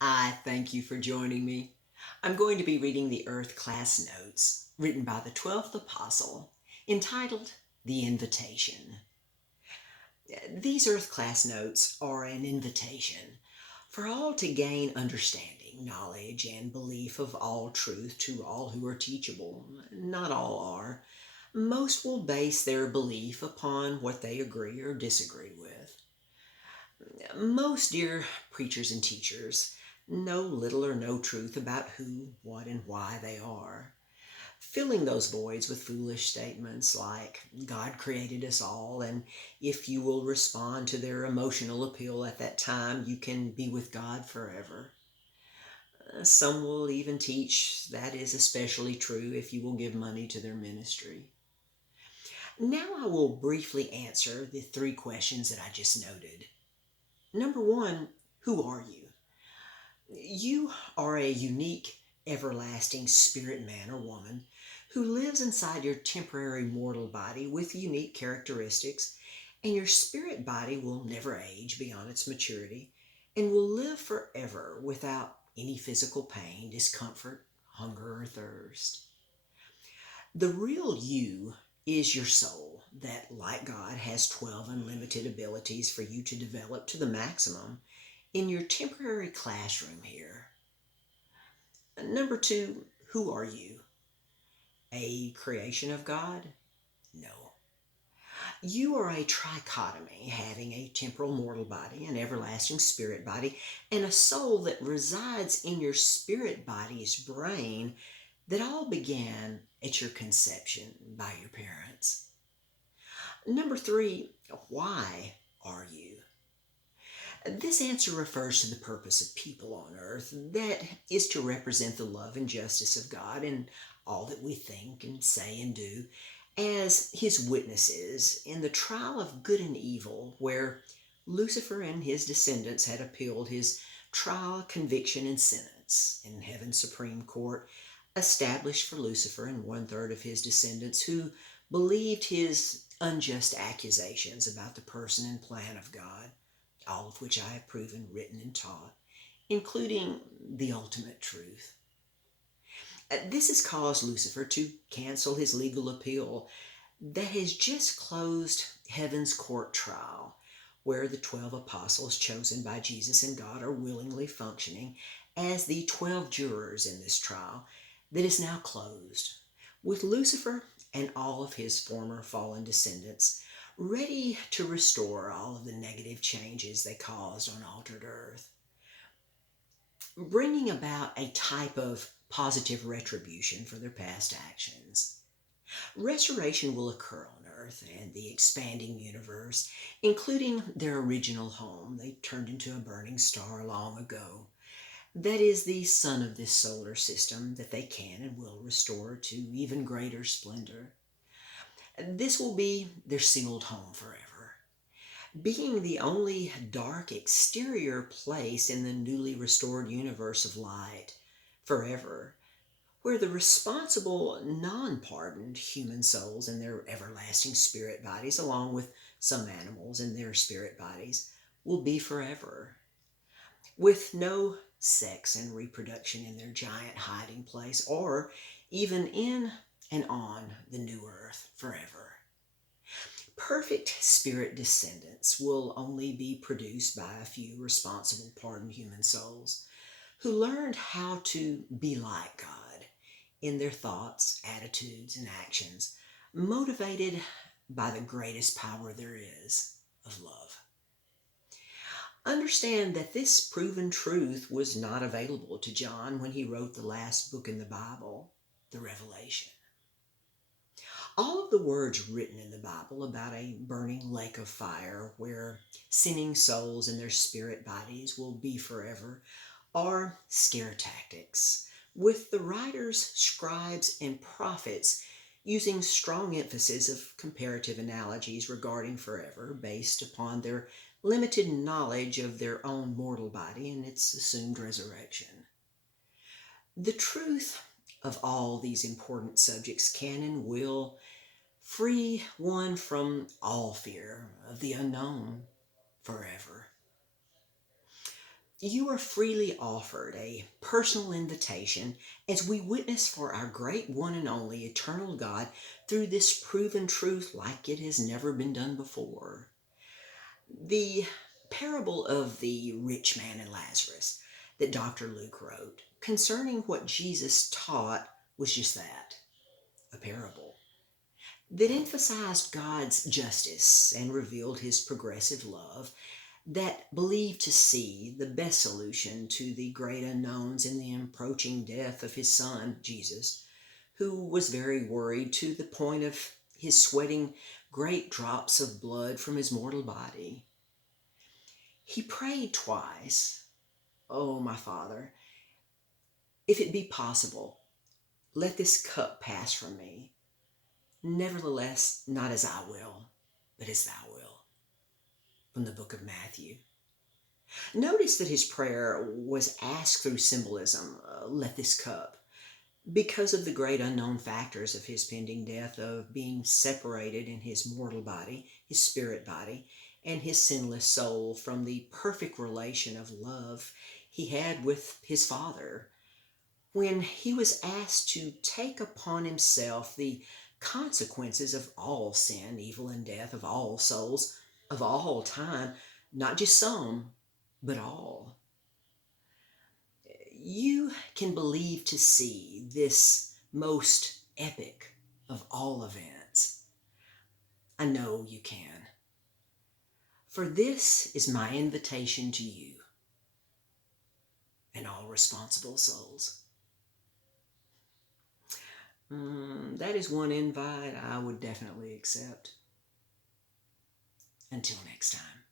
I thank you for joining me. I'm going to be reading the Earth class notes written by the 12th Apostle, entitled The Invitation. These Earth class notes are an invitation for all to gain understanding, knowledge, and belief of all truth to all who are teachable. Not all are. Most will base their belief upon what they agree or disagree with. Most dear preachers and teachers know little or no truth about who, what, and why they are, filling those voids with foolish statements like God created us all, and if you will respond to their emotional appeal at that time, you can be with God forever. Some will even teach that is especially true if you will give money to their ministry. Now I will briefly answer the three questions that I just noted. Number one, who are you? You are a unique, everlasting spirit man or woman who lives inside your temporary mortal body with unique characteristics, and your spirit body will never age beyond its maturity and will live forever without any physical pain, discomfort, hunger, or thirst. The real you is your soul that, like God, has 12 unlimited abilities for you to develop to the maximum in your temporary classroom here. Number two, who are you? A creation of God? No. You are a trichotomy having a temporal mortal body, an everlasting spirit body, and a soul that resides in your spirit body's brain that all began at your conception by your parents. Number three, why are you? This answer refers to the purpose of people on earth, that is to represent the love and justice of God in all that we think and say and do, as his witnesses in the trial of good and evil, where Lucifer and his descendants had appealed his trial, conviction, and sentence in heaven's supreme court, established for Lucifer and one-third of his descendants who believed his unjust accusations about the person and plan of God, all of which I have proven, written, and taught, including the ultimate truth. This has caused Lucifer to cancel his legal appeal that has just closed heaven's court trial, where the 12 apostles chosen by Jesus and God are willingly functioning as the 12 jurors in this trial that is now closed, with Lucifer and all of his former fallen descendants ready to restore all of the negative changes they caused on altered earth, bringing about a type of positive retribution for their past actions. Restoration will occur on earth and the expanding universe, including their original home they turned into a burning star long ago. That is the sun of this solar system that they can and will restore to even greater splendor. This will be their sealed home forever, being the only dark exterior place in the newly restored universe of light forever, where the responsible, non-pardoned human souls and their everlasting spirit bodies, along with some animals and their spirit bodies, will be forever, with no sex and reproduction in their giant hiding place, or even in and on the new earth forever. Perfect spirit descendants will only be produced by a few responsible, pardoned human souls who learned how to be like God in their thoughts, attitudes, and actions, motivated by the greatest power there is of love. Understand that this proven truth was not available to John when he wrote the last book in the Bible, the Revelation. All of the words written in the Bible about a burning lake of fire where sinning souls and their spirit bodies will be forever are scare tactics, with the writers, scribes, and prophets using strong emphasis of comparative analogies regarding forever based upon their limited knowledge of their own mortal body and its assumed resurrection. The truth of all these important subjects can and will free one from all fear of the unknown forever. You are freely offered a personal invitation as we witness for our great one and only eternal God through this proven truth like it has never been done before. The parable of the rich man and Lazarus that Dr. Luke wrote concerning what Jesus taught was just that, a parable that emphasized God's justice and revealed his progressive love, that believed to see the best solution to the great unknowns in the approaching death of his son, Jesus, who was very worried to the point of his sweating great drops of blood from his mortal body. He prayed twice, "Oh, my Father, if it be possible, let this cup pass from me. Nevertheless, not as I will, but as thou wilt." From the book of Matthew. Notice that his prayer was asked through symbolism, let this cup, because of the great unknown factors of his pending death, of being separated in his mortal body, his spirit body, and his sinless soul from the perfect relation of love he had with his Father. When he was asked to take upon himself the consequences of all sin, evil, and death of all souls, of all time, not just some, but all. You can believe to see this most epic of all events. I know you can. For this is my invitation to you and all responsible souls. That is one invite I would definitely accept. Until next time.